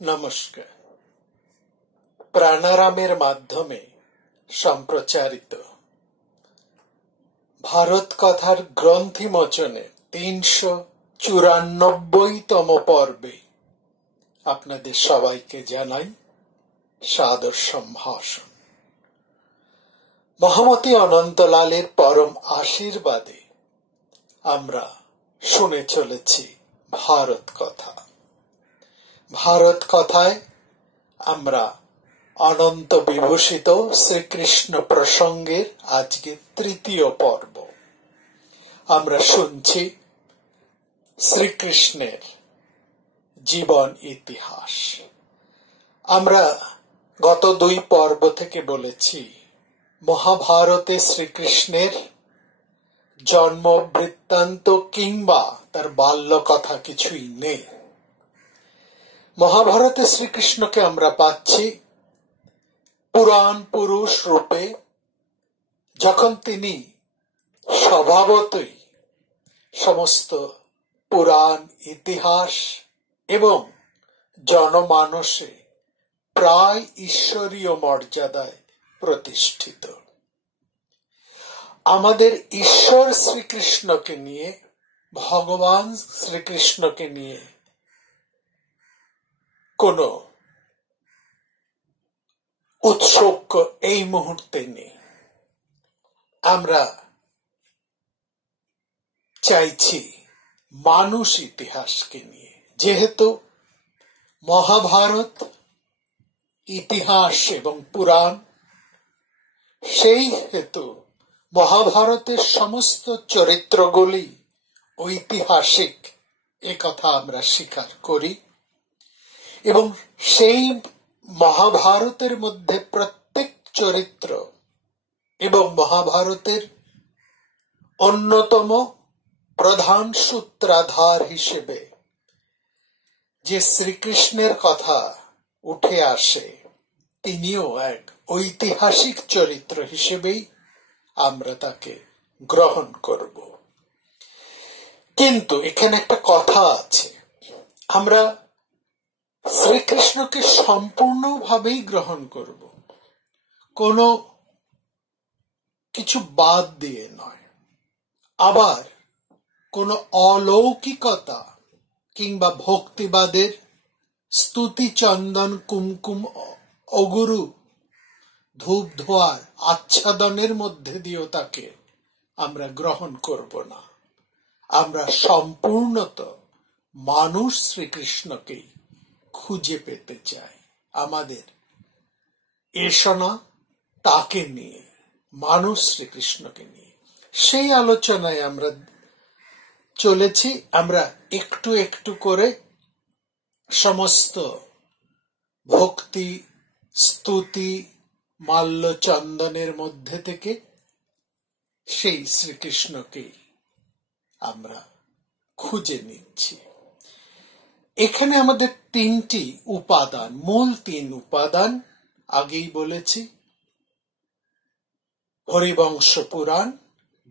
নমস্কার। প্রাণারামের মাধ্যমে সম্প্রচারিত ভারত কথার গ্রন্থিমোচনে ৩৯৪তম পর্বে আপনাদের সবাইকে জানাই সাদর সম্ভাষণ। মহামতি অনন্তলালের পরম আশীর্বাদে আমরা শুনে চলেছি ভারত কথা। ভারত কথায় আমরা অনন্ত বিভূষিত শ্রীকৃষ্ণ প্রসঙ্গের আজকে তৃতীয় পর্ব। আমরা শুনছি শ্রীকৃষ্ণের জীবন ইতিহাস। আমরা গত দুই পর্ব থেকে বলেছি মহাভারতে শ্রীকৃষ্ণের জন্ম বৃত্তান্ত কিংবা তার বাল্য কথা কিছুই নেই। মহাভারতে শ্রীকৃষ্ণকে আমরা পাচ্ছি পুরাণ পুরুষ রূপে, যখন তিনি স্বভাবতই সমস্ত পুরাণ ইতিহাস এবং জনমানসে প্রায় ঈশ্বরীয় মর্যাদায় প্রতিষ্ঠিত। আমাদের ঈশ্বর শ্রীকৃষ্ণকে নিয়ে, ভগবান শ্রীকৃষ্ণকে নিয়ে কোন উৎসুক এই মুহূর্তে নেই। আমরা চাইছি মানুষ ইতিহাসকে নিয়ে, যেহেতু মহাভারত ইতিহাস এবং পুরাণ, সেই হেতু মহাভারতের সমস্ত চরিত্রগুলি ঐতিহাসিক, একথা আমরা স্বীকার করি। এবং সেই মহাভারতের মধ্যে প্রত্যেক চরিত্র এবং মহাভারতের অন্যতম প্রধান সূত্রাধার হিসেবে যে শ্রীকৃষ্ণের কথা উঠে আসে, তিনিও এক ঐতিহাসিক চরিত্র হিসেবেই আমরা তাকে গ্রহণ করব। কিন্তু এখানে একটা কথা আছে, আমরা শ্রীকৃষ্ণকে সম্পূর্ণভাবেই গ্রহণ করব, কোনো কিছু বাদ দিয়ে নয়। আবার কোনো অলৌকিকতা কিংবা ভক্তিবাদের স্তুতি চন্দন কুমকুম অগুরু ধূপ ধোয়ার আচ্ছাদনের মধ্যে দিয়েও তাকে আমরা গ্রহণ করব না। আমরা সম্পূর্ণত মানুষ শ্রীকৃষ্ণকেই খুঁজে পেতে চাই। আমাদের এসনা তাকে নিয়ে, মানুষ শ্রীকৃষ্ণকে নিয়ে, সেই আলোচনায় আমরা চলেছি। আমরা একটু একটু করে সমস্ত ভক্তি স্তুতি মাল্য চন্দনের মধ্যে থেকে সেই শ্রীকৃষ্ণকেই আমরা খুঁজে নিচ্ছি। এখানে আমাদের তিনটি উপাদান, মূল তিন উপাদান আগেই বলেছি, হরিবংশ পুরাণ,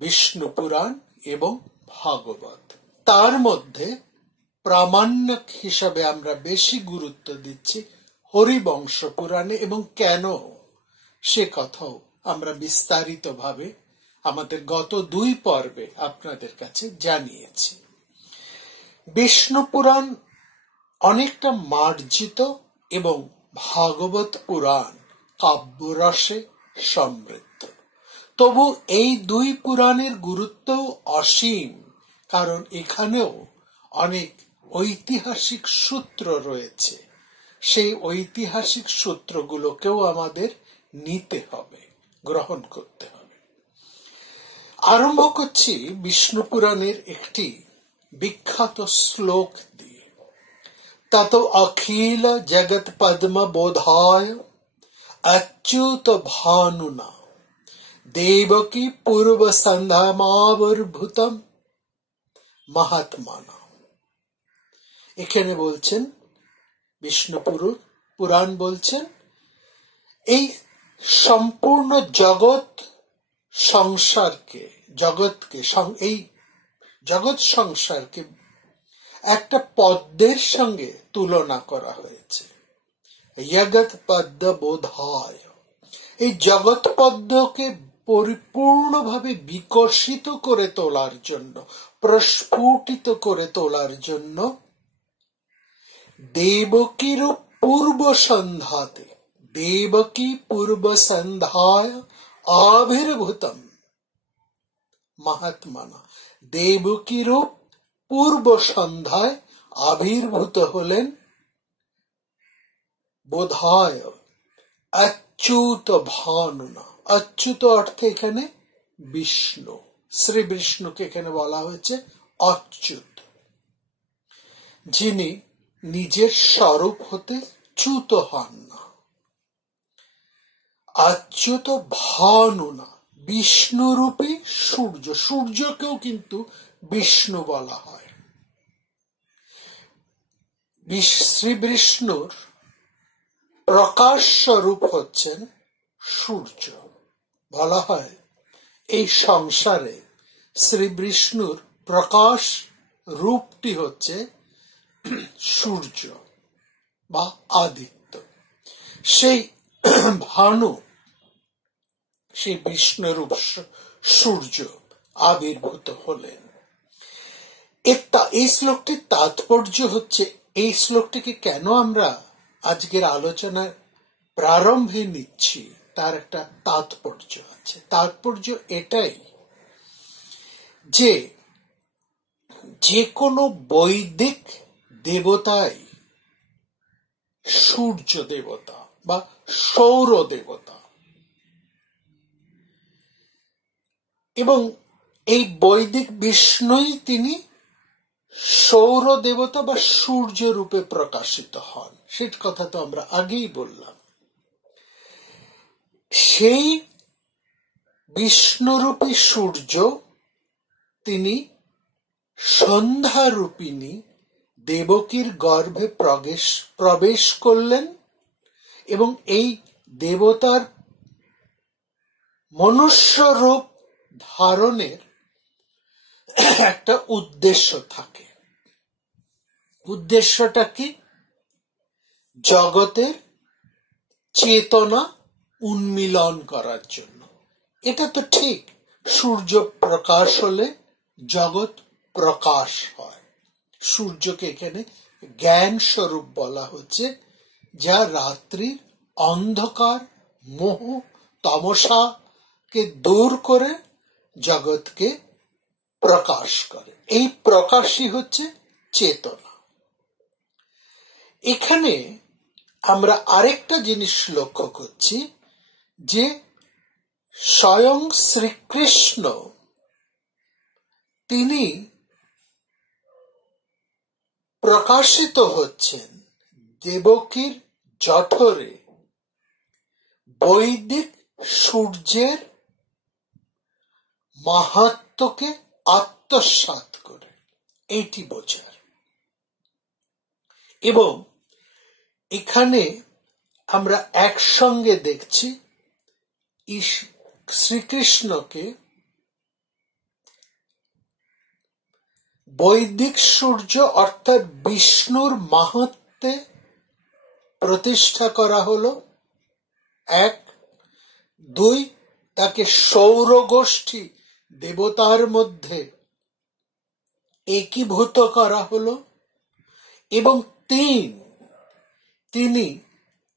বিষ্ণু পুরাণ এবং ভাগবত। তার মধ্যে প্রামাণ্যক হিসাবে আমরা বেশি গুরুত্ব দিচ্ছি হরিবংশ পুরাণে, এবং কেন সে কথাও আমরা বিস্তারিতভাবে আমাদের গত দুই পর্বে আপনাদের কাছে জানিয়েছি। বিষ্ণু পুরাণ অনেকটা মার্জিত এবং ভাগবত পুরাণ কাব্যরসে সমৃদ্ধ। তবু এই দুই পুরাণের গুরুত্ব অসীম, কারণ এখানেও অনেক ঐতিহাসিক সূত্র রয়েছে। সেই ঐতিহাসিক সূত্রগুলোকেও আমাদের নিতে হবে, গ্রহণ করতে হবে। আরম্ভ করছি বিষ্ণু পুরাণের একটি বিখ্যাত শ্লোক দিয়ে। তত অখিল জগৎ পদ্ম বোধায় অচ্যুত ভানুনা দেবকী পূর্ব সন্ধ্যামাবর্ভূতম মহাত্মানা। এখানে বলছেন, বিষ্ণু পুরাণ বলছেন, এই সম্পূর্ণ এই জগৎ সংসারকে একটা পদ্মের সঙ্গে তুলনা করা হয়েছে। জগৎ পদ্ম বোধায়। এই জগৎ পদ্মকে পরিপূর্ণভাবে বিকশিত করে তোলার জন্য, প্রস্ফুটিত করে তোলার জন্য দেবকীর পূর্ব সন্ধ্যাতে, দেবকী পূর্ব সন্ধ্যায় আবির্ভূতম মহাত্মানা, দেবকীর পূর্ব সন্ধ্যায় আবির্ভূত হলেন বোধায় অচ্যুত ভানুনা। অচ্যুত অর্থে এখানে বিষ্ণু, শ্রী বিষ্ণুকে এখানে বলা হয়েছে অচ্যুত, যিনি নিজের স্বরূপ হতে চ্যুত হন না। অচ্যুত ভানুনা, বিষ্ণুরূপী সূর্য, সূর্যকেও কিন্তু বিষ্ণু বলা হয়। শ্রী বিষ্ণুর প্রকাশ স্বরূপ হচ্ছেন সূর্য। বলা হয় এই সংসারে শ্রী বিষ্ণুর প্রকাশ রূপটি হচ্ছে সূর্য বা আদিত্য। সেই ভানু, সেই বিষ্ণুরূপ সূর্য আবির্ভূত হলেন। এই শ্লোকটির তাৎপর্য হচ্ছে, এই শ্লোকটিকে কেন আমরা আজকের আলোচনার প্রারম্ভে নিচ্ছি তার একটা তাৎপর্য আছে। তাৎপর্য এটাই যে যে কোনো বৈদিক দেবতাই সূর্য দেবতা বা সৌর দেবতা, এবং এই বৈদিক বিষ্ণুই তিনি সৌর দেবতা বা সূর্য রূপে প্রকাশিত হন। সেটা কথা তো আমরা আগেই বললাম। সেই বিষ্ণুরূপী সূর্য তিনি সন্ধ্যারূপিণী দেবকীর গর্ভে প্রবেশ করলেন, এবং এই দেবতার মনুষ্য রূপ ধারণের একটা উদ্দেশ্য থাকে। উদ্দেশ্যটা কি? জগতের চেতনা উন্মিলন করার জন্য। এটা তো ঠিক, সূর্য প্রকাশ হলে জগৎ প্রকাশ হয়। সূর্যকে এখানে জ্ঞান স্বরূপ বলা হচ্ছে, যা রাত্রির অন্ধকার, মোহ, তামসাকে দূর করে জগৎকে প্রকাশ করে। এই প্রকাশই হচ্ছে চেতনা। এখানে আমরা আরেকটা জিনিস লক্ষ্য করছি যে স্বয়ং শ্রীকৃষ্ণ তিনি প্রকাশিত হচ্ছেন দেবকীর জঠরে বৈদিক সূর্যের মাহাত্ম্যকে আত্মসাৎ করে, এইটি বোঝার। এবং এখানে আমরা একসঙ্গে দেখছি শ্রীকৃষ্ণকে বৈদিক সূর্য অর্থাৎ বিষ্ণুর মাহাত্ম্যে প্রতিষ্ঠা করা হলো, এক। দুই, তাকে সৌর গোষ্ঠী দেবতার মধ্যে একীভূত করা হলো, এবং তিন, তিনি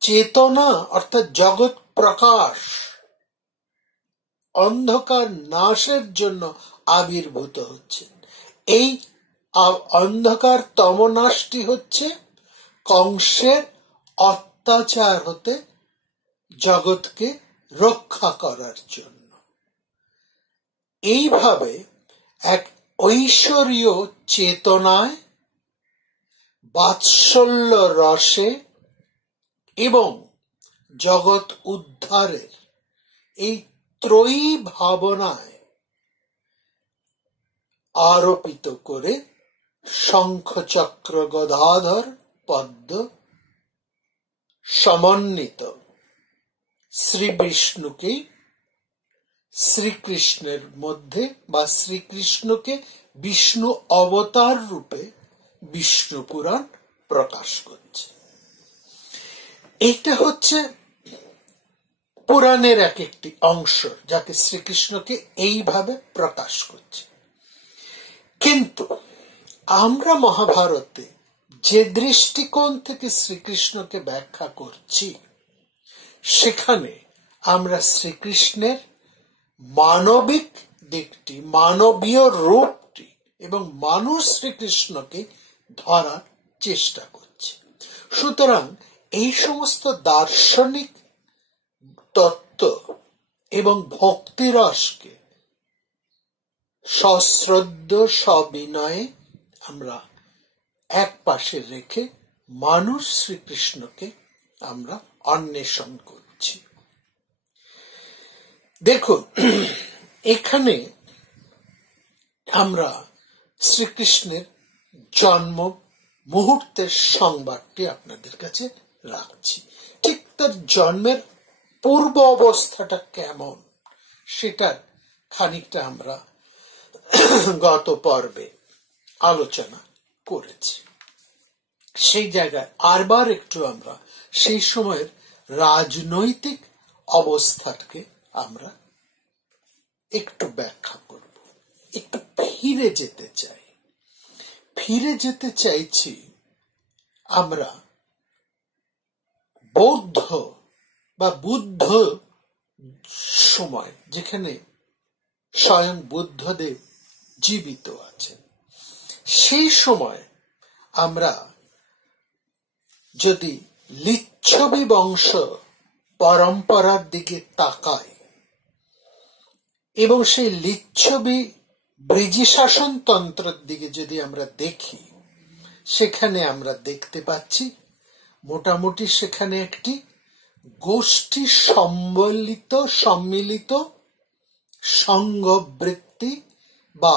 চেতনা অর্থাৎ জগৎ প্রকাশ, অন্ধকার নাশের জন্য আবির্ভূত হচ্ছেন। এই অন্ধকার তমনাশটি হচ্ছে কংসের অত্যাচার হতে জগৎকে রক্ষা করার জন্য। এইভাবে এক ঐশ্বরীয় চেতনায়, বাৎসল্য রসে এবং জগৎ উদ্ধারের এই ত্রয়ী ভাবনায় আরোপিত করে শঙ্খচক্র গদাধর পদ্ম সমন্বিত শ্রী বিষ্ণুকে শ্রীকৃষ্ণের মধ্যে বা শ্রীকৃষ্ণকে বিষ্ণু অবতার রূপে বিষ্ণু পুরাণ প্রকাশ করছে। এইটা হচ্ছে পুরাণের এক একটি অংশ, যাকে শ্রীকৃষ্ণকে এইভাবে প্রকাশ করছে। কিন্তু আমরা মহাভারতে যে দৃষ্টিকোণ থেকে শ্রীকৃষ্ণকে ব্যাখ্যা করছি, সেখানে আমরা শ্রীকৃষ্ণের মানবিক দিকটি, মানবীয় রূপটি এবং মানুষ শ্রীকৃষ্ণকে ধরার চেষ্টা করছি। সুতরাং এই সমস্ত দার্শনিক তত্ত্ব এবং ভক্তিরসকে সশ্রদ্ধ সবিনয়ে আমরা এক পাশে রেখে মানুষ শ্রীকৃষ্ণকে আমরা অন্বেষণ করছি। দেখুন, এখানে আমরা শ্রীকৃষ্ণের জন্ম মুহূর্তের সংবাদটি আপনাদের কাছে রাখছি। ঠিক তার জন্মের পূর্ব অবস্থাটা কেমন, সেটা খানিকটা আমরা গত পর্বে আলোচনা করেছি। সেই জায়গায় আরবার একটু আমরা সেই সময়ের রাজনৈতিক অবস্থাকে আমরা একটু ব্যাখ্যা করব। একটু ফিরে যেতে চাইছি আমরা বৌদ্ধ বা বুদ্ধ সময়, যেখানে স্বয়ং বুদ্ধদেব জীবিত আছেন। সেই সময় আমরা যদি লিচ্ছবি বংশ পরম্পরার দিকে তাকাই এবং সেই লিচ্ছবি ব্রিজি শাসনতন্ত্রের দিকে যদি আমরা দেখি, সেখানে আমরা দেখতে পাচ্ছি মোটামুটি সেখানে একটি গোষ্ঠী সম্মিলিত সংঘবৃত্তি বা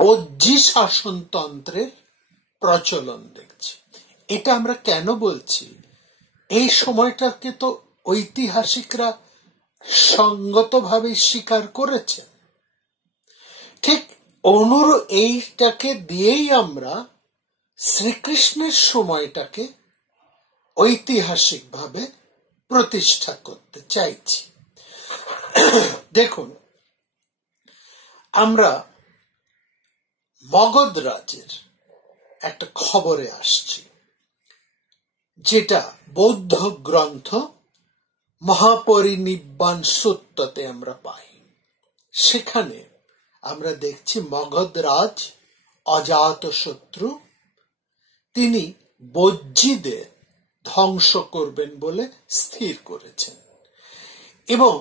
বজ্জি শাসনতন্ত্রের প্রচলন দেখছি। এটা আমরা কেন বলছি? এই সময়টাকে তো ঐতিহাসিকরা সঙ্গতভাবে স্বীকার করেছেন। ঠিক এইটাকে দিয়েই আমরা শ্রীকৃষ্ণের সময়টাকে ঐতিহাসিকভাবে প্রতিষ্ঠা করতে চাইছি। দেখুন, আমরা মগধ রাজের একটা খবরে আসছি, যেটা বৌদ্ধ গ্রন্থ মহাপরিনিব্বাণ সূত্রতে আমরা পাই। সেখানে আমরা দেখছি মগধ রাজ অজাতশত্রু তিনি বজ্জীদের ধ্বংস করবেন বলে স্থির করেছেন, এবং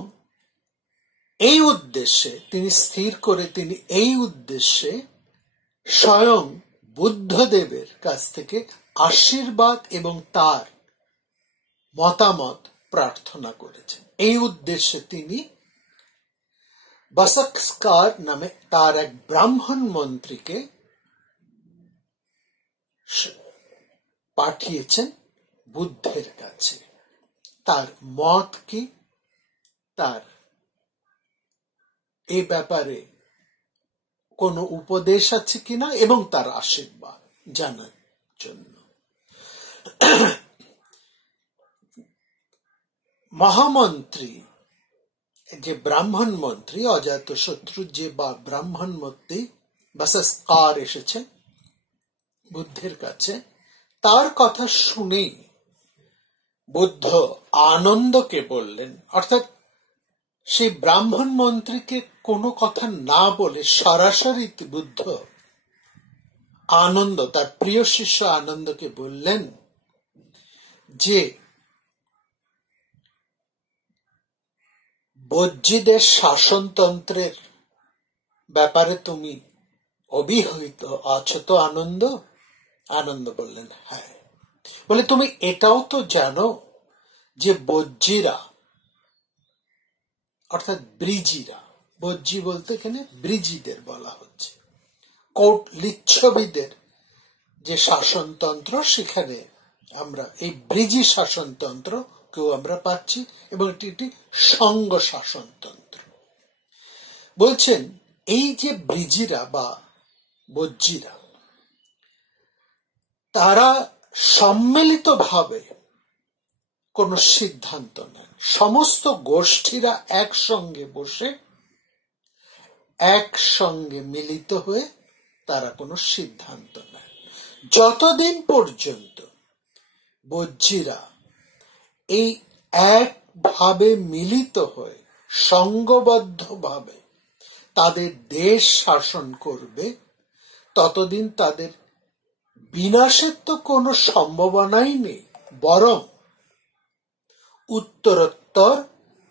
এই উদ্দেশ্যে তিনি এই উদ্দেশ্যে স্বয়ং বুদ্ধদেবের কাছ থেকে আশীর্বাদ এবং তার মতামত প্রার্থনা করেছেন। এই উদ্দেশ্যে তিনি বসস্কার নামে তার এক ব্রাহ্মণ মন্ত্রীকে পাঠিয়েছেন বুদ্ধের কাছে। তার মত কি, তার এই ব্যাপারে কোনো উপদেশ আছে কিনা এবং তার আশীর্বাদ জানার জন্য। মহামন্ত্রী, যে ব্রাহ্মণ মন্ত্রী অজাতশত্রু, যে বা ব্রাহ্মণ মন্ত্রী বসস্কার এসেছেন বুদ্ধের কাছে, তার কথা শুনেই বুদ্ধ আনন্দকে বললেন, অর্থাৎ সেই ব্রাহ্মণ মন্ত্রীকে কোনো কথা না বলে সরাসরি বুদ্ধ তার প্রিয় শিষ্য আনন্দকে বললেন যে বজ্জীদের শাসনতন্ত্রের ব্যাপারে তুমি অবিহিত আছো তো আনন্দ? আনন্দ বললেন হ্যাঁ। বলে তুমি এটাও তো জানো যে বজ্জীরা, অর্থাৎ ব্রিজিরা, বজ্জী বলতে এখানে ব্রিজিদের বলা হচ্ছে, লিচ্ছবিদের যে শাসনতন্ত্র, সেখানে আমরা এই ব্রিজি শাসনতন্ত্র কেউ আমরা পাচ্ছি, এবং এটি একটি সঙ্গ শাসনতন্ত্র। বলছেন এই যে ব্রিজিরা বা বজ্জীরা, তারা সম্মিলিতভাবে কোনো সিদ্ধান্ত নেন। সমস্ত গোষ্ঠীরা একসঙ্গে বসে একসঙ্গে মিলিত হয়ে তারা কোনো সিদ্ধান্ত নেন। যতদিন পর্যন্ত বজ্জীরা এই একভাবে মিলিত হয়ে সংঘবদ্ধভাবে তাদের দেশ শাসন করবে, ততদিন তাদের বিনাশের তো কোনো সম্ভাবনাই নেই, বরং উত্তরোত্তর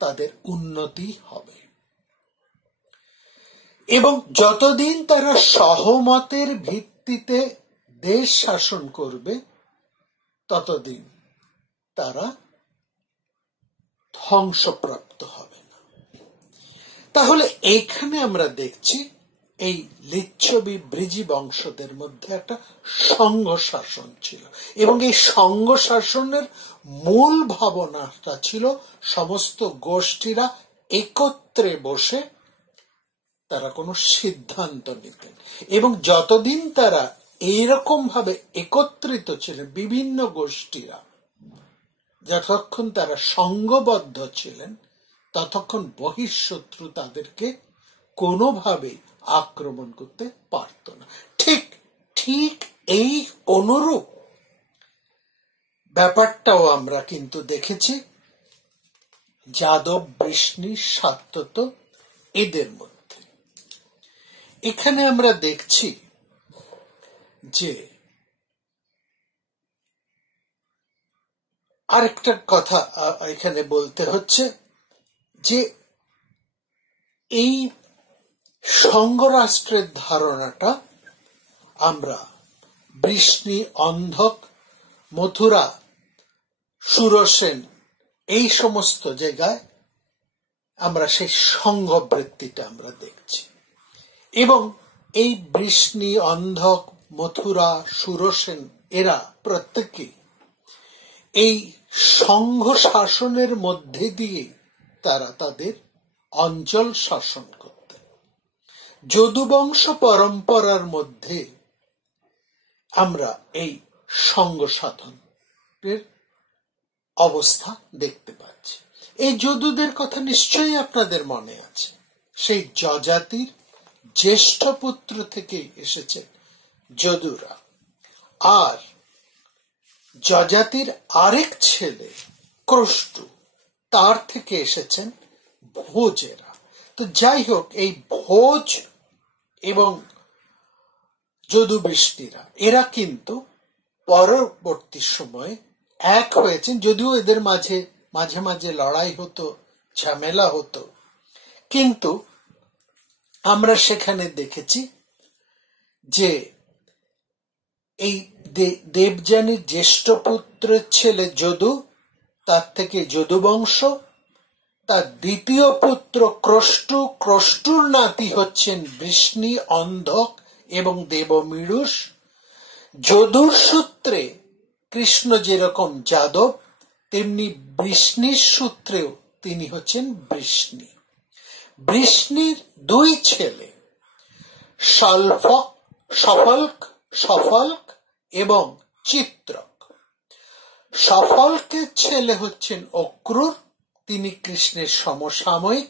তাদের উন্নতি হবে। এবং যতদিন তারা সহমতের ভিত্তিতে দেশ শাসন করবে, ততদিন তারা ধ্বংসপ্রাপ্ত হবে না। তাহলে এইখানে আমরা দেখছি এই লিচ্ছবি ব্রিজি বংশদের মধ্যে একটা সংঘ শাসন ছিল, এবং এই সংঘ শাসনের মূল ভাবনাটা ছিল সমস্ত গোষ্ঠীরা একত্রে বসে তারা কোনো সিদ্ধান্ত নিতেন। এবং যতদিন তারা এইরকম ভাবে একত্রিত ছিলেন, বিভিন্ন গোষ্ঠীরা যতক্ষণ তারা সংঘবদ্ধ ছিলেন, ততক্ষণ বহিঃশত্রু তাদেরকে কোনোভাবে আক্রমণ করতে পারত না। ঠিক এই অনুরূপ ব্যাপারটাও আমরা কিন্তু দেখেছি যাদব, বৃষ্ণি, সাত্যত এদের মধ্যে। এখানে আমরা দেখছি যে আরেকটা কথা এখানে বলতে হচ্ছে যে এই সংঘরাষ্ট্রের ধারণাটা আমরা বৃষ্ণি, অন্ধক, মথুরা, সুরসেন এই সমস্ত জায়গায় আমরা সেই সংঘবৃত্তিটা আমরা দেখছি। এবং এই বৃষ্ণি, অন্ধক, মথুরা, সুরসেন এরা প্রত্যেকেই এই সংঘ শাসনের মধ্যে দিয়ে তারা তাদের অঞ্চল শাসন করতেন। যদুবংশ পরম্পরার মধ্যে আমরা এই সংঘ সাধনের অবস্থা দেখতে পাচ্ছি। এই যদুদের কথা নিশ্চয়ই আপনাদের মনে আছে। সেই যজাতির জ্যেষ্ঠ পুত্র থেকে এসেছে যদুরা, আর যজাতির আরেক ছেলে ক্রষ্টু, তার থেকে এসেছেন ভোজেরা। তো যাই হোক, এই ভোজ এবং যদু বৃষ্টিরা এরা কিন্তু পরবর্তী সময়ে এক হয়েছেন, যদিও এদের মাঝে মাঝে মাঝে লড়াই হতো, ঝামেলা হতো, কিন্তু আমরা সেখানে দেখেছি যে এই দেবযানীর জ্যেষ্ঠ পুত্রের ছেলে যদু, তার থেকে যদুবংশ, তার দ্বিতীয় পুত্র ক্রষ্টু, ক্রষ্টুর নাতি হচ্ছেন বৃষ্ণি, অন্ধক এবং দেবমিড়ুষ। যদুর সূত্রে কৃষ্ণ যেরকম যাদব, তেমনি বৃষ্ণির সূত্রেও তিনি হচ্ছেন বৃষ্ণি। বৃষ্ণির দুই ছেলে সফল্ক এবং চিত্রক। সফল্কের ছেলে হচ্ছেন অক্রূর, তিনি কৃষ্ণের সমসাময়িক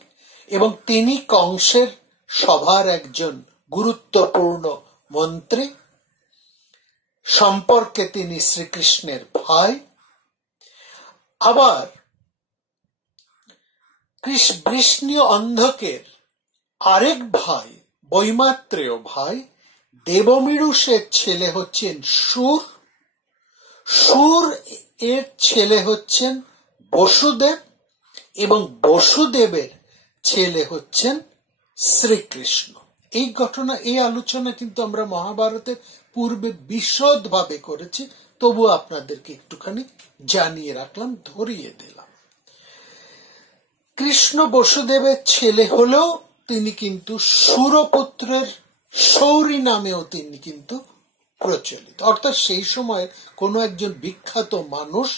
এবং তিনি কংসের সভার একজন গুরুত্বপূর্ণ মন্ত্রী। সম্পর্কে তিনি শ্রীকৃষ্ণের ভাই। আবার বৃষ্ণি অন্ধকের আরেক ভাই, বৈমাত্রেয় ভাই, দেবমিড়ুষের ছেলে হচ্ছেন সুর। সুর এর ছেলে হচ্ছেন বসুদেব এবং বসুদেবের ছেলে হচ্ছেন শ্রীকৃষ্ণ। এই ঘটনা, এই আলোচনা কিন্তু আমরা মহাভারতের পূর্বে বিশদভাবে করেছি, তবু আপনাদেরকে একটুখানি জানিয়ে রাখলাম, ধরিয়ে দিলাম। কৃষ্ণ বসুদেবের ছেলে হলেও তিনি কিন্তু সুরপুত্রের সৌরী নামেও তিনি কিন্তু প্রচলিত, অর্থাৎ সেই সময় কোন একজন বিখ্যাত মানুষ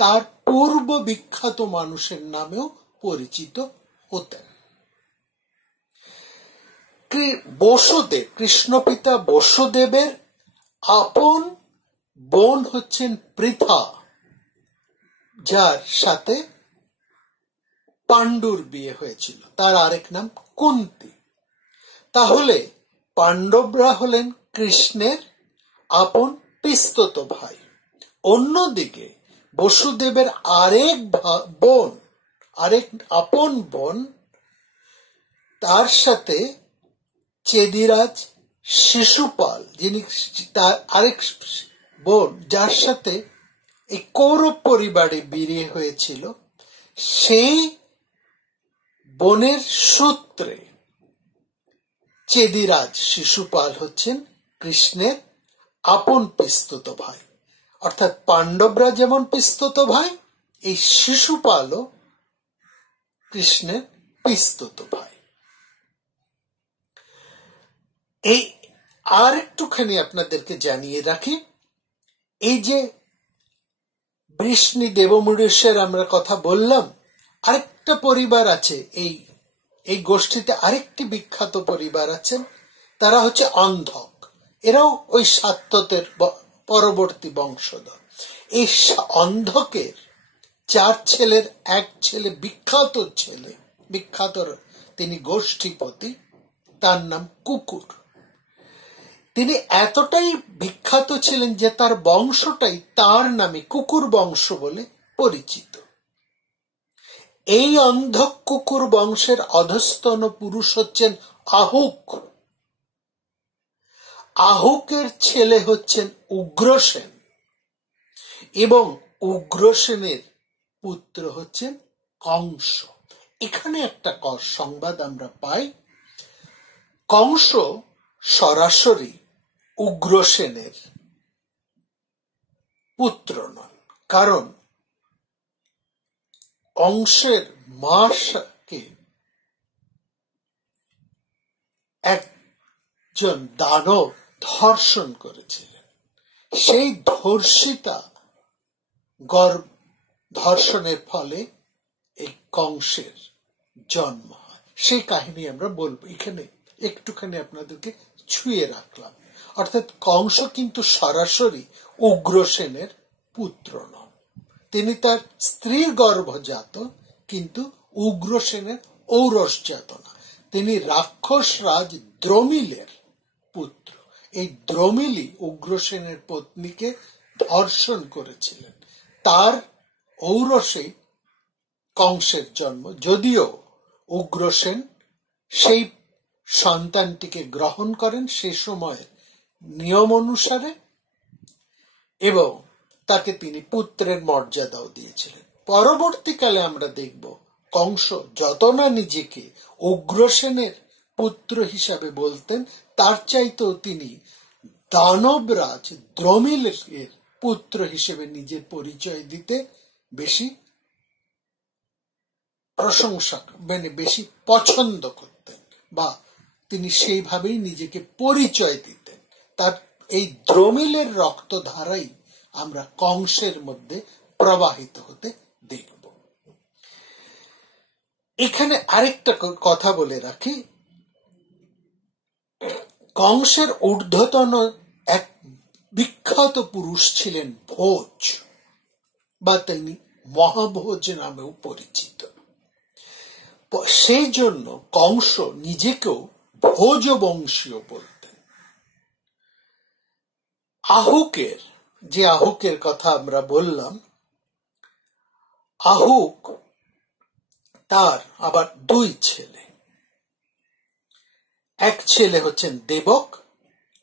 তার পূর্ব বিখ্যাত মানুষের নামেও পরিচিত হতেন। বসুদেব, কৃষ্ণপিতা বসুদেবের আপন বোন হচ্ছেন পৃথা, যার সাথে পাণ্ডুর বিয়ে হয়েছিল, তার আরেক নাম কুন্তী। তাহলে পাণ্ডবরা হলেন কৃষ্ণের আপন পিস্তত ভাই। অন্যদিকে বসুদেবের আরেক আপন বোন, তার সাথে চেদিরাজ শিশুপাল, যিনি তার আরেক বোন, যার সাথে এই কৌরব পরিবারে বিয়ে হয়েছিল, সেই বোনের সূত্রে চেদিরাজ শিশুপাল হচ্ছেন কৃষ্ণের আপন পিস্তত ভাই। অর্থাৎ পাণ্ডবরা যেমন পিস্তত ভাই, এই শিশুপালও কৃষ্ণের পিস্তত ভাই। এই আর একটুখানি আপনাদেরকে জানিয়ে রাখি, এই যে বৃষ্ণি দেবমুড়েশ্বর আমরা কথা বললাম, আরেকটা পরিবার আছে এই গোষ্ঠীতে, আরেকটি বিখ্যাত পরিবার আছেন, তারা হচ্ছে অন্ধক। এরাও ওই সাত্যতের পরবর্তী বংশধর। এই অন্ধকের 4 ছেলের এক ছেলে, বিখ্যাত তিনি গোষ্ঠীপতি, তার নাম কুকুর। তিনি এতটাই বিখ্যাত ছিলেন যে তার বংশটাই তার নামে কুকুর বংশ বলে পরিচিত। এই অন্ধক কুকুর বংশের অধস্তন পুরুষ হচ্ছেন আহুক। আহুকের ছেলে হচ্ছেন উগ্রসেন, এবং উগ্রসেনের পুত্র হচ্ছেন কংস। এখানে একটা সংবাদ আমরা পাই, কংস সরাসরি উগ্রসেনের পুত্র নন, কারণ কংসের মাকে একজন দানব ধর্ষণ করেছিলেন। সেই ধর্ষিতা ধর্ষণের ফলে এই কংসের জন্ম হয়। সেই কাহিনী আমরা বলবো, এখানে একটুখানি আপনাদেরকে ছুঁয়ে রাখলাম। অর্থাৎ কংস কিন্তু সরাসরি উগ্রসেনের পুত্র নন, তিনি তার স্ত্রীর গর্ভজাত, কিন্তু উগ্রসেনের ঔরসজাত না। তিনি রাক্ষস রাজ দ্রোমিলের পুত্র। এই দ্রোমিলি উগ্রসেনের পত্নীকে ধর্ষণ করেছিলেন, তার ঔরসে কংসের জন্ম। যদিও উগ্রসেন সেই সন্তানটিকে গ্রহণ করেন সে সময় নিয়ম অনুসারে, এবং তাকে তিনি পুত্রের মর্যাদাও দিয়েছিলেন। পরবর্তীকালে আমরা দেখব কংস যত না নিজেকে উগ্রসেনের পুত্র হিসাবে বলতেন, তার চাইতেও তিনি দানবরাজ দ্রোমিলের পুত্র হিসেবে নিজের পরিচয় দিতে বেশি প্রশংসা, মানে বেশি পছন্দ করতেন, বা তিনি সেইভাবেই নিজেকে পরিচয় দিতেন। তার এই দ্রোমিলের রক্তধারাই আমরা কংসের মধ্যে প্রবাহিত হতে দেখব। এখানে আরেকটা কথা বলে রাখি, কংসের ঊর্ধ্বতন এক বিখ্যাত পুরুষ ছিলেন ভোজ, বা তিনি মহাভোজ নামেও পরিচিত। সেই জন্য কংস নিজেকেও ভোজবংশীয় বলতেন। আহুকের কথা আমরা বললাম, আহুক তার আবার 2 ছেলে, এক ছেলে হচ্ছেন দেবক,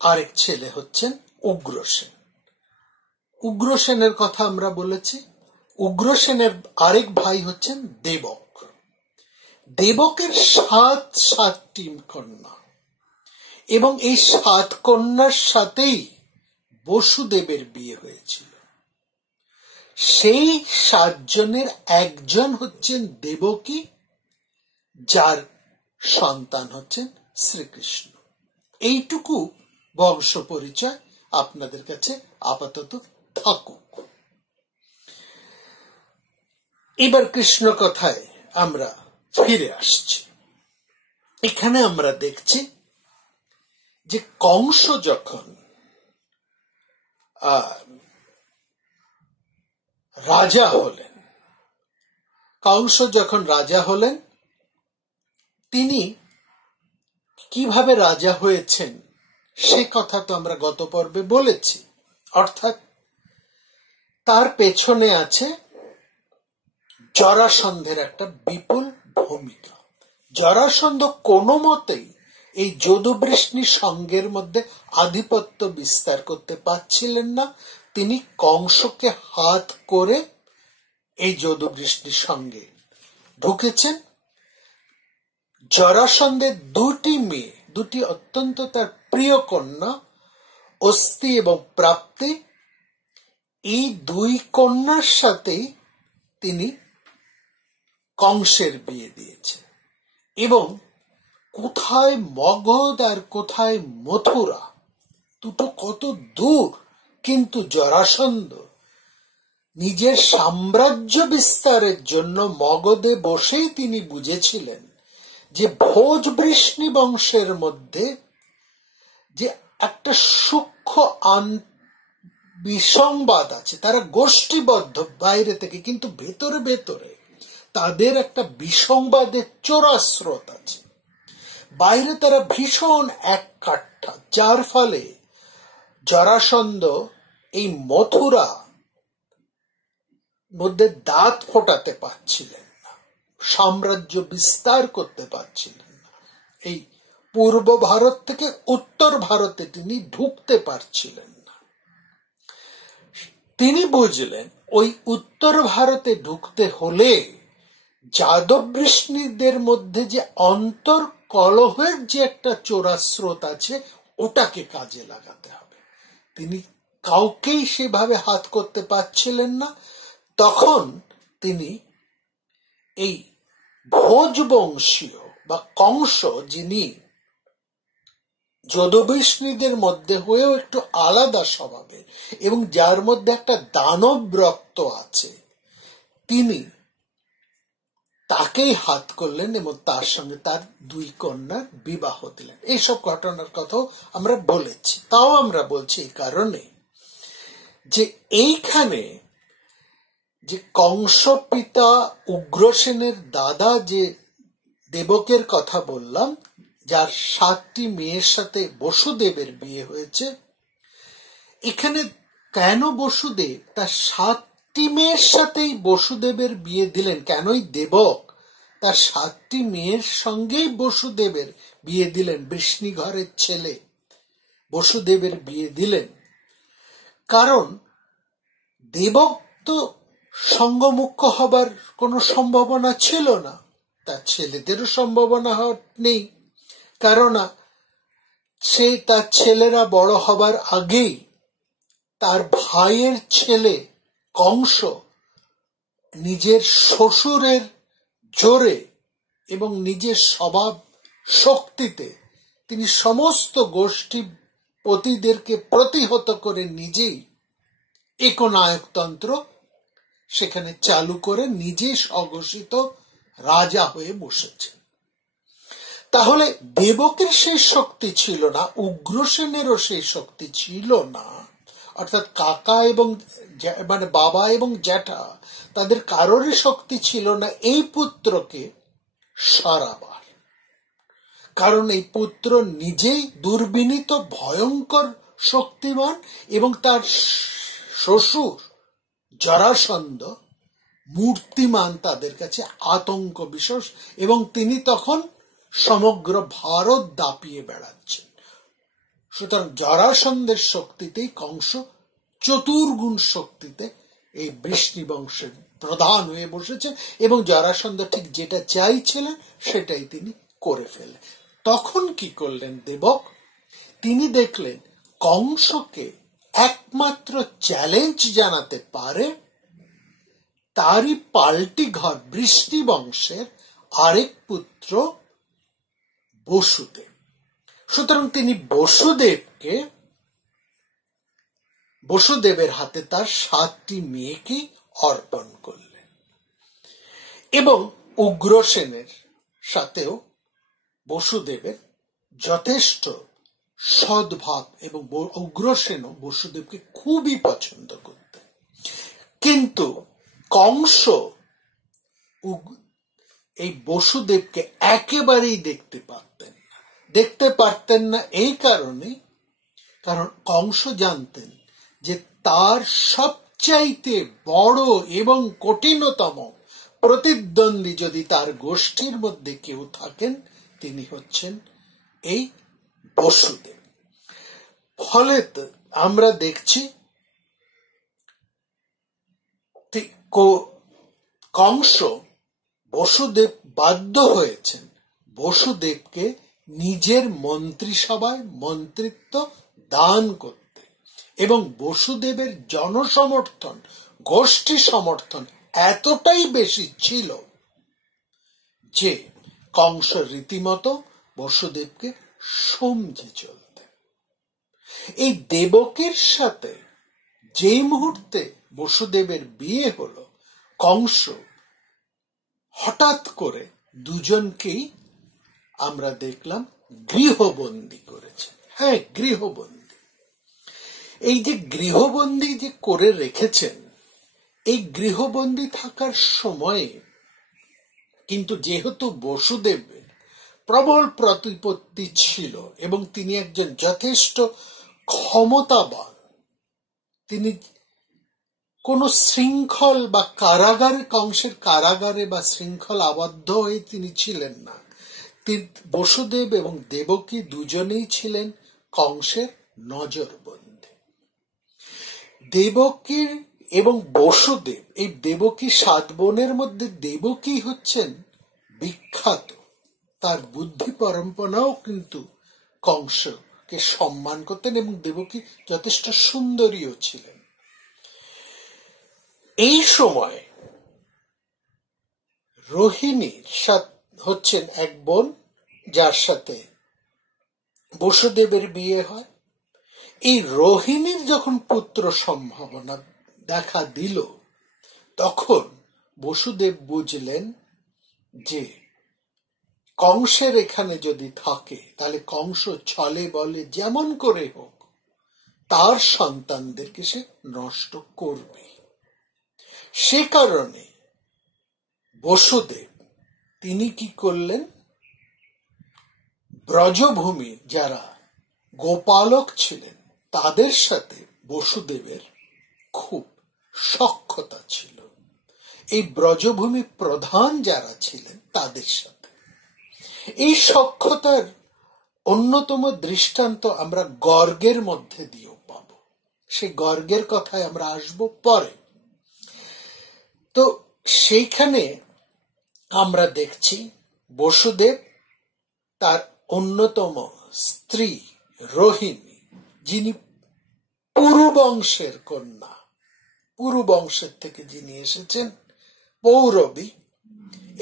আরেক ছেলে হচ্ছেন উগ্রসেন। উগ্রসেনের কথা আমরা বলেছি। উগ্রসেনের আরেক ভাই হচ্ছেন দেবক। দেবকের 7টি কন্যা, এবং এই 7 কন্যার সাথেই বসুদেবের বিয়ে হয়েছিল। সেই 7 জনের একজন হচ্ছেন দেবকী, যার সন্তান হচ্ছেন শ্রীকৃষ্ণ। এইটুকু বংশ পরিচয় আপনাদের কাছে আপাতত থাকুক। এবার কৃষ্ণ কথায় আমরা ফিরে আসছি। এখানে আমরা দেখছি যে কংস যখন রাজা হলেন, কংস যখন রাজা হলেন, তিনি কিভাবে রাজা হয়েছেন সে কথা তো আমরা গত পর্বে বলেছি। অর্থাৎ তার পেছনে আছে জরাসন্ধের একটা বিপুল ভূমিকা। জরাসন্ধ কোনো মতেই এই যদুবৃষ্ণি সঙ্গের মধ্যে আধিপত্য বিস্তার করতে পারছিলেন না। তিনি কংসকে হাত করে এই যদুবৃষ্ণির সঙ্গে ঢুকেছেন। জরাসন্ধের দুটি মেয়ে, দুটি অত্যন্ত তার প্রিয় কন্যা অস্তি এবং প্রাপ্তি, এই দুই কন্যার সাথেই তিনি কংসের বিয়ে দিয়েছেন। এবং কোথায় মগধ আর কোথায় মথুরা, দুটো কত দূর, কিন্তু জরাসন্ধ নিজের সাম্রাজ্য বিস্তারের জন্য মগধে বসেই তিনি বুঝেছিলেন যে ভোজবৃষ্ণি বংশের মধ্যে যে একটা সূক্ষ্ম বিসংবাদ আছে, তারা গোষ্ঠীবদ্ধ বাইরে থেকে, কিন্তু ভেতরে ভেতরে তাদের একটা বিসংবাদের চোরা স্রোত আছে। বাইরে তারা ভীষণ এক কাঠা, যার ফলে জরাসন্ধ এই মথুরা মধ্যে দাঁত ফোটাতে পারছিলেন না, সাম্রাজ্য বিস্তার করতে পারছিলেন না। এই পূর্ব ভারত থেকে উত্তর ভারতে তিনি ঢুকতে পারছিলেন না। তিনি বুঝলেন ওই উত্তর ভারতে ঢুকতে হলে যাদব বৃষ্ণিদের মধ্যে যে অন্তর কলহের যে একটা চোরা স্রোত আছে, ওটাকে কাজে লাগাতে হবে। তিনি কাউকেই সেভাবে হাত করতে পারছিলেন না। তখন তিনি এই ভোজবংশীয় বা কংস, যিনি যদুবৃষ্ণিদের মধ্যে হয়েও একটু আলাদা স্বভাবের এবং যার মধ্যে একটা দানব রক্ত আছে, তিনি তাকেই হাত করলেন এবং তার সঙ্গে তার দুই কন্যার বিবাহ দিলেন। এইসব ঘটনার কথাও আমরা বলেছি। তাও আমরা বলছি এই কারণে যে এইখানে যে কংস পিতা উগ্রসেনের দাদা যে দেবকের কথা বললাম, যার 7টি মেয়ের সাথে বসুদেবের বিয়ে হয়েছে, এখানে কেন বসুদেব তার 7টি মেয়ের সাথেই বসুদেবের বিয়ে দিলেন? কেনই দেবক তার 7টি মেয়ের সঙ্গেই বসুদেবের বিয়ে দিলেন? বৃষ্ণিঘরের ছেলে বসুদেবের বিয়ে দিলেন কারণ দেবক তো সঙ্গমুখ্য হবার কোনো সম্ভাবনা ছিল না, তার ছেলেদেরও সম্ভাবনা নেই, কারণ সে তার ছেলেরা বড় হবার আগেই তার ভাইয়ের ছেলে কংস নিজের শ্বশুরের জোরে এবং নিজের স্বভাব শক্তিতে তিনি সমস্ত গোষ্ঠীপতিদেরকে প্রতিহত করে নিজেই একনায়কতন্ত্র সেখানে চালু করে নিজে স্বঘোষিত রাজা হয়ে বসেছে। তাহলে দেবকের সেই শক্তি ছিল না, উগ্রসেনেরও সেই শক্তি ছিল না। অর্থাৎ কাকা এবং মানে বাবা এবং জ্যাঠা, তাদের কারোরই শক্তি ছিল না এই পুত্রকে সরাবার। কারণ এই পুত্র নিজেই দুর্বিনীত, ভয়ঙ্কর শক্তিমান এবং তার শ্বশুর জরাসন্ধ মূর্তিমান, তাদের কাছে আতঙ্ক বিশেষ, এবং তিনি তখন সমগ্র ভারত দাপিয়ে বেড়াচ্ছেন। সুতরাং জরাসন্ধের শক্তিতেই কংস চতুর্গুণ শক্তিতে এই বৃষ্ণি বংশের প্রধান হয়ে বসেছে এবং জরাসন্ধ ঠিক যেটা চাইছিলেন সেটাই তিনি করে ফেলেন। তখন কি করলেন দেবক? তিনি দেখলেন কংসকে একমাত্র চ্যালেঞ্জ জানাতে পারে তারই পাল্টি ঘর বৃষ্ণি বংশের আরেক পুত্র বসুদেব। সুতরাং তিনি বসুদেবের হাতে তার 7টি মেয়েকে অর্পণ করলেন এবং উগ্রসেনের সাথেও বসুদেবের যথেষ্ট সদ্ভাব এবং উগ্রসেনও বসুদেবকে খুবই পছন্দ করতেন। কিন্তু কংস এই বসুদেবকে একেবারেই দেখতে পারতেন না এই কারণে, কারণ কংস জানতেন যে তার সবচাইতে বড় এবং কঠিনতম প্রতিদ্বন্দ্বী যদি তার গোষ্ঠীর মধ্যে কেউ থাকেন, তিনি হচ্ছেন এই বসুদেব। ফলে আমরা দেখছি কংস বসুদেব বাধ্য হয়েছেন বসুদেবকে নিজের মন্ত্রিসভায় মন্ত্রিত্ব দান করতে, এবং বসুদেবের জনসমর্থন, গোষ্ঠী সমর্থন এতটাই বেশি ছিল যে কংস রীতিমতো বসুদেবকে সমঝে চলতেন। এই দেবকীর সাথে যেই মুহূর্তে বসুদেবের বিয়ে হলো, কংস হঠাৎ করে দুজনকেই আমরা দেখলাম গৃহবন্দী করেছে। হ্যাঁ, গৃহবন্দী। এই যে গৃহবন্দী যে করে রেখেছেন, এই গৃহবন্দী থাকার সময়ে কিন্তু যেহেতু বসুদেবের প্রবল প্রতিপত্তি ছিল এবং তিনি একজন যথেষ্ট ক্ষমতাবান, তিনি কোন শৃঙ্খল বা কংসের কারাগারে বা শৃঙ্খল আবদ্ধ হয়ে তিনি ছিলেন না। বসুদেব এবং দেবকী দুজনেই ছিলেন কংসের নজরবন্দী। দেবকীর এবং বসুদেব, এই দেবকী 7 বোনের মধ্যে দেবকী হচ্ছেন বিখ্যাত। তার বুদ্ধি পরম্পরাও কিন্তু কংসকে সম্মান করতেন এবং দেবকী যথেষ্ট সুন্দরীও ছিলেন। এই সময় রোহিণীর হচ্ছেন এক বোন, যার সাথে বসুদেবের বিয়ে হয়। এই রোহিণীর যখন পুত্র সম্ভাবনা দেখা দিল, তখন বসুদেব বুঝলেন যে কংসের এখানে যদি থাকে তাহলে কংস ছলে বলে যেমন করে হোক তার সন্তানদেরকে সে নষ্ট করবে। সে কারণে বসুদেব তিনি কি করলেন, ব্রজভূমির যারা গোপালক ছিলেন তাদের সাথে বসুদেবের খুব সখ্যতা ছিল। এই ব্রজভূমি প্রধান যারা ছিলেন তাদের সাথে এই সখ্যতার অন্যতম দৃষ্টান্ত আমরা গর্গের মধ্যে দিয়েও পাব। সেই গর্গের কথায় আমরা আসব পরে। তো সেইখানে আমরা দেখছি বসুদেব তার অন্যতম স্ত্রী রোহিণী, যিনি পুরুবংশের কন্যা, পুরুবংশের থেকে যিনি এসেছেন পৌরবী,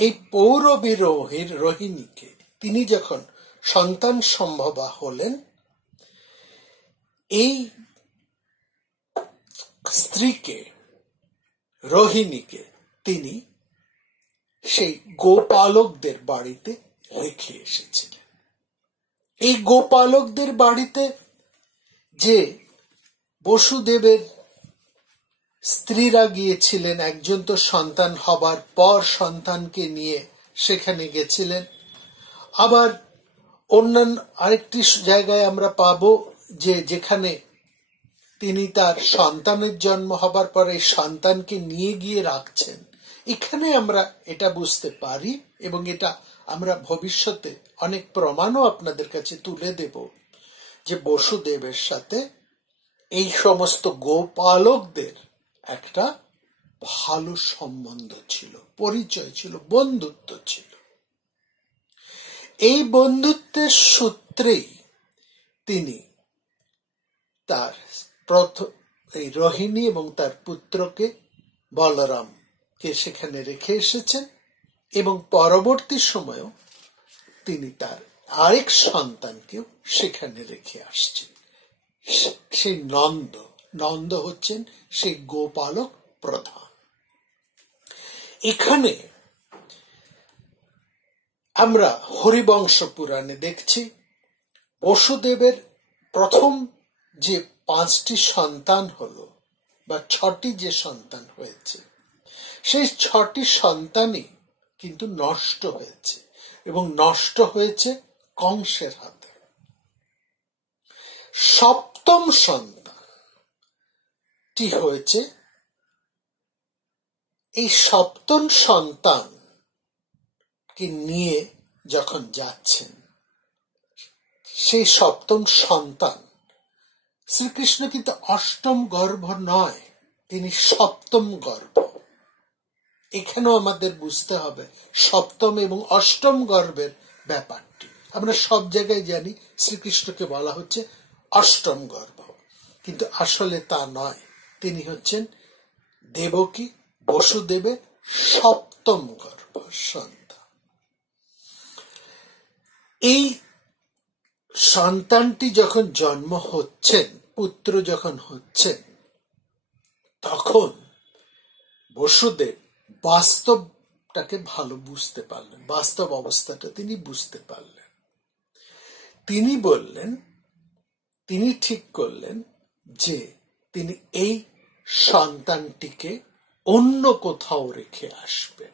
এই পৌরবী রোহিণীকে তিনি যখন সন্তান সম্ভবা হলেন, এই স্ত্রীকে রোহিণীকে তিনি সেই গোপালকদের বাড়িতে রেখে এসেছিলেন। এই গোপালকদের বাড়িতে যে বসুদেবের স্ত্রীরা গিয়েছিলেন, একজন তো সন্তান হবার পর সন্তানকে নিয়ে সেখানে গেছিলেন। আবার অন্যান্য আরেকটি জায়গায় আমরা পাবো যে যেখানে তিনি তার সন্তানের জন্ম হবার পরে সন্তানকে নিয়ে গিয়ে রাখছেন। এখানে আমরা এটা বুঝতে পারি এবং এটা আমরা ভবিষ্যতে অনেক প্রমাণও আপনাদের কাছে তুলে দেব যে বসুদেবের সাথে এই সমস্ত গোপালকদের একটা ভালো সম্বন্ধ ছিল, পরিচয় ছিল, বন্ধুত্ব ছিল। এই বন্ধুত্বের সূত্রেই তিনি তার এই রোহিণী এবং তার পুত্রকে বলরামকে সেখানে রেখে এসেছেন এবং পরবর্তী সময়েও তিনি তার আরেক সন্তানকেও সেখানে রেখে আসছেন। সেই নন্দ হচ্ছেন সেই গোপালক প্রধান। এখানে আমরা হরিবংশ পুরাণে দেখছি বসুদেবের প্রথম যে 5টি সন্তান হলো বা 6টি যে সন্তান হয়েছে, সেই 6টি সন্তানই কিন্তু নষ্ট হয়েছে, এবং নষ্ট হয়েছে কংসের হাতে। সপ্তম সন্তানটি হয়েছে, এই সপ্তম সন্তানকে নিয়ে যখন যাচ্ছেন, সেই সপ্তম সন্তান শ্রীকৃষ্ণ কিন্তু অষ্টম গর্ভ নয়, তিনি সপ্তম গর্ভ। এখানেও আমাদের বুঝতে হবে সপ্তম এবং অষ্টম গর্ভের ব্যাপারটি। আমরা সব জায়গায় জানি শ্রীকৃষ্ণকে বলা হচ্ছে অষ্টম গর্ভ, কিন্তু আসলে তা নয়। তিনি হচ্ছেন দেবকী বসুদেবের সপ্তম গর্ভ সন্তান। এই সন্তানটি যখন জন্ম হচ্ছেন, পুত্র যখন হচ্ছেন, তখন বসুদেব বাস্তবটাকে ভালো বুঝতে পারলেন, বাস্তব অবস্থাটা তিনি বুঝতে পারলেন। তিনি বললেন, তিনি ঠিক করলেন যে তিনি এই সন্তানটিকে অন্য কোথাও রেখে আসবেন।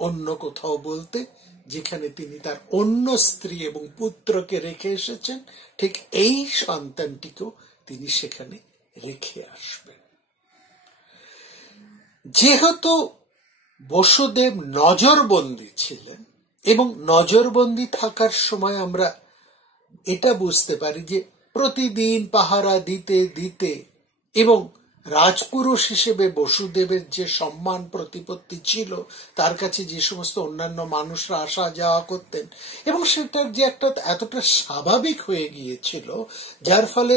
অন্য কোথাও বলতে যেখানে তিনি তার অন্য স্ত্রী এবং পুত্রকে রেখে এসেছেন, ঠিক এই সন্তানটিকেও তিনি সেখানে রেখে আসবেন। যেহেতু বসুদেব নজরবন্দী ছিলেন, এবং নজরবন্দী থাকার সময় আমরা এটা বুঝতে পারি যে প্রতিদিন পাহারা দিতে দিতে এবং রাজপুরুষ হিসেবে বসুদেবের যে সম্মান প্রতিপত্তি ছিল, তার কাছে যে সমস্ত অন্যান্য মানুষরা আসা যাওয়া করতেন, এবং সেটার যে একটা এতটা স্বাভাবিক হয়ে গিয়েছিল, যার ফলে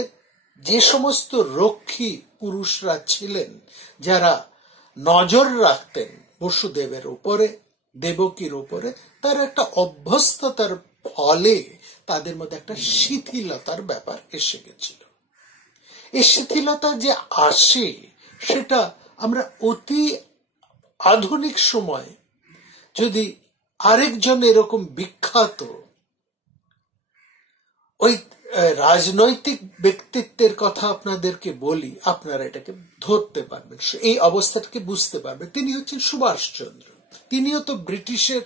যে সমস্ত রক্ষী পুরুষরা ছিলেন, যারা নজর রাখতেন বসুদেবের উপরে, দেবকীর উপরে, তার একটা অভ্যস্ততার ফলে তাদের মধ্যে একটা শিথিলতার ব্যাপার এসে গেছিল। এই শিথিলতা যে আসে, সেটা আমরা অতি আধুনিক সময় যদি আরেকজন এরকম বিখ্যাত ওই রাজনৈতিক ব্যক্তিত্বের কথা আপনাদেরকে বলি, আপনারা এটাকে ধরতে পারবেন, এই অবস্থাটাকে বুঝতে পারবেন। তিনি হচ্ছেন সুভাষচন্দ্র। তিনিও তো ব্রিটিশের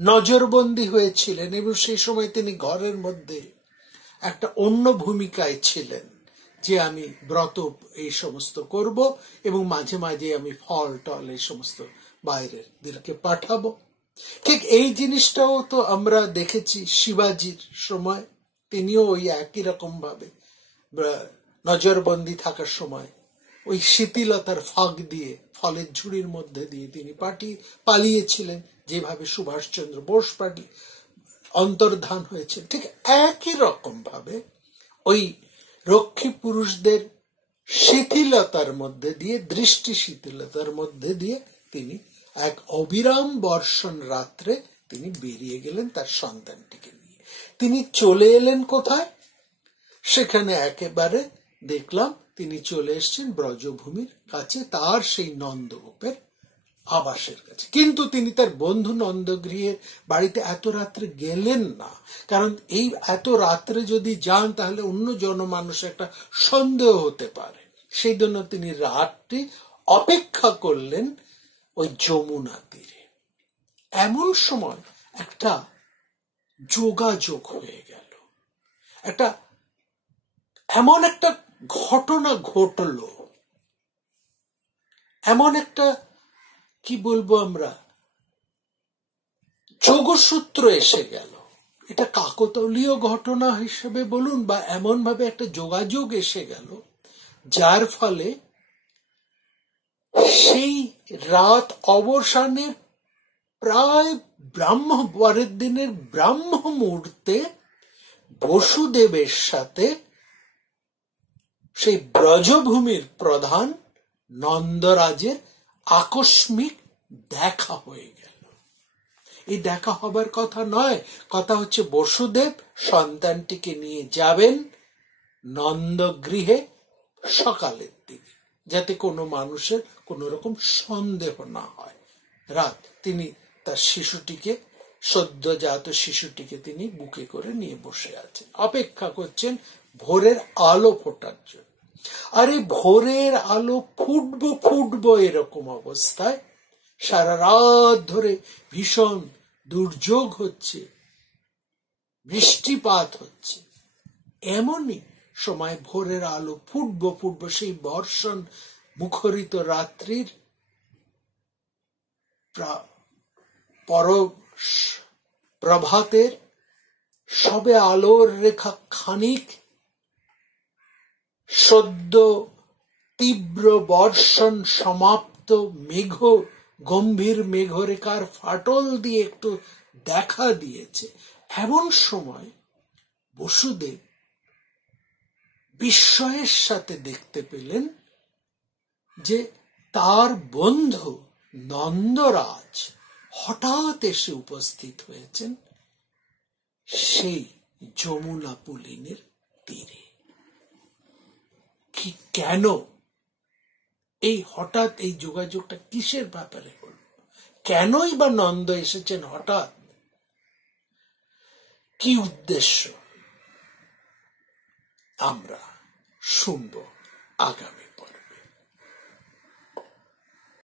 নজরবন্দী হয়েছিলেন, এবং সেই সময় তিনি ঘরের মধ্যে একটা অন্য ভূমিকায় ছিলেন, যে আমি ব্রত এই সমস্ত করব, এবং মাঝে মাঝে আমি ফল টল এই সমস্ত বাইরের দিকে পাঠাবো। ঠিক এই জিনিসটাও তো আমরা দেখেছি শিবাজির সময়। তিনিও ওই একই রকম ভাবে নজরবন্দি থাকার সময় ওই শিথিলতার ফাঁক দিয়ে, ফলের ঝুড়ির মধ্যে দিয়ে তিনি পালিয়েছিলেন, যেভাবে সুভাষচন্দ্র বোস অন্তর্ধান হয়েছে। ঠিক একই রকম ভাবে ওই রক্ষী পুরুষদের শিথিলতার মধ্যে দিয়ে, দৃষ্টি শিথিলতার মধ্যে দিয়ে তিনি এক অবিরাম বর্ষণ রাত্রে তিনি বেরিয়ে গেলেন তার সন্তানটিকে নিয়ে। তিনি চলে এলেন কোথায়? সেখানে একেবারে দেখলাম তিনি চলে এসছেন ব্রজভূমির কাছে, তার সেই নন্দগোপের আবাসের কাছে। কিন্তু তিনি তার বন্ধু নন্দগৃহের বাড়িতে এত রাত্রে গেলেন না, কারণ এই এত রাত্রে যদি যান তাহলে অন্য জনমানুষের একটা সন্দেহ হতে পারে। সেই জন্য তিনি রাতটি অপেক্ষা করলেন ওই যমুনা তীরে। এমন সময় একটা যোগাযোগ হয়ে গেল, এমন একটা ঘটনা ঘটল, এমন একটা কি বলবো আমরা যোগসূত্র এসে গেল। এটা কাকতালীয় ঘটনা হিসেবে বলুন, বা এমন ভাবে একটা যোগাযোগ এসে গেল, যার ফলে সেই রাত অবসানের প্রায় পরের দিনের ব্রাহ্ম মুহূর্তে বসুদেবের সাথে সেই ব্রজভূমির প্রধান নন্দরাজের আকস্মিক দেখা হয়ে গেল। এই দেখা হবার কথা নয়, কথা হচ্ছে বসুদেব সন্তানটিকে নিয়ে যাবেন নন্দগৃহে সকালের দিকে, যাতে কোনো মানুষের কোন রকম সন্দেহ না হয়। রাত তিনি তার শিশুটিকে, সদ্যজাত শিশুটিকে তিনি বুকে করে নিয়ে বসে আছেন, অপেক্ষা করছেন ভোরের আলো ফোটার জন্য। আর এই ভোরের আলো ফুটবো এরকম অবস্থায় সারা রাত ধরে ভীষণ দুর্যোগ হচ্ছে, বৃষ্টিপাত হচ্ছে, এমনই সময় ভোরের আলো ফুটব সেই বর্ষণ মুখরিত রাত্রির প্রভাতের সবে আলোর রেখা খানিক সদ্য তীব্র বর্ষণ সমাপ্ত গম্ভীর মেঘরেখার ফাটল দিয়ে একটু দেখা দিয়েছে। এমন সময় বসুদেব বিস্ময়ের সাথে দেখতে পেলেন যে তার বন্ধু নন্দরাজ হঠাৎ এসে উপস্থিত হয়েছেন সেই যমুনা পুলিনের তীরে। কি কেন এই হঠাৎ এই যোগাযোগটা কিসের ব্যাপারে হল? কেনই বা নন্দ এসেছেন হঠাৎ? কি উদ্দেশ্য আমরা শুনব আগামী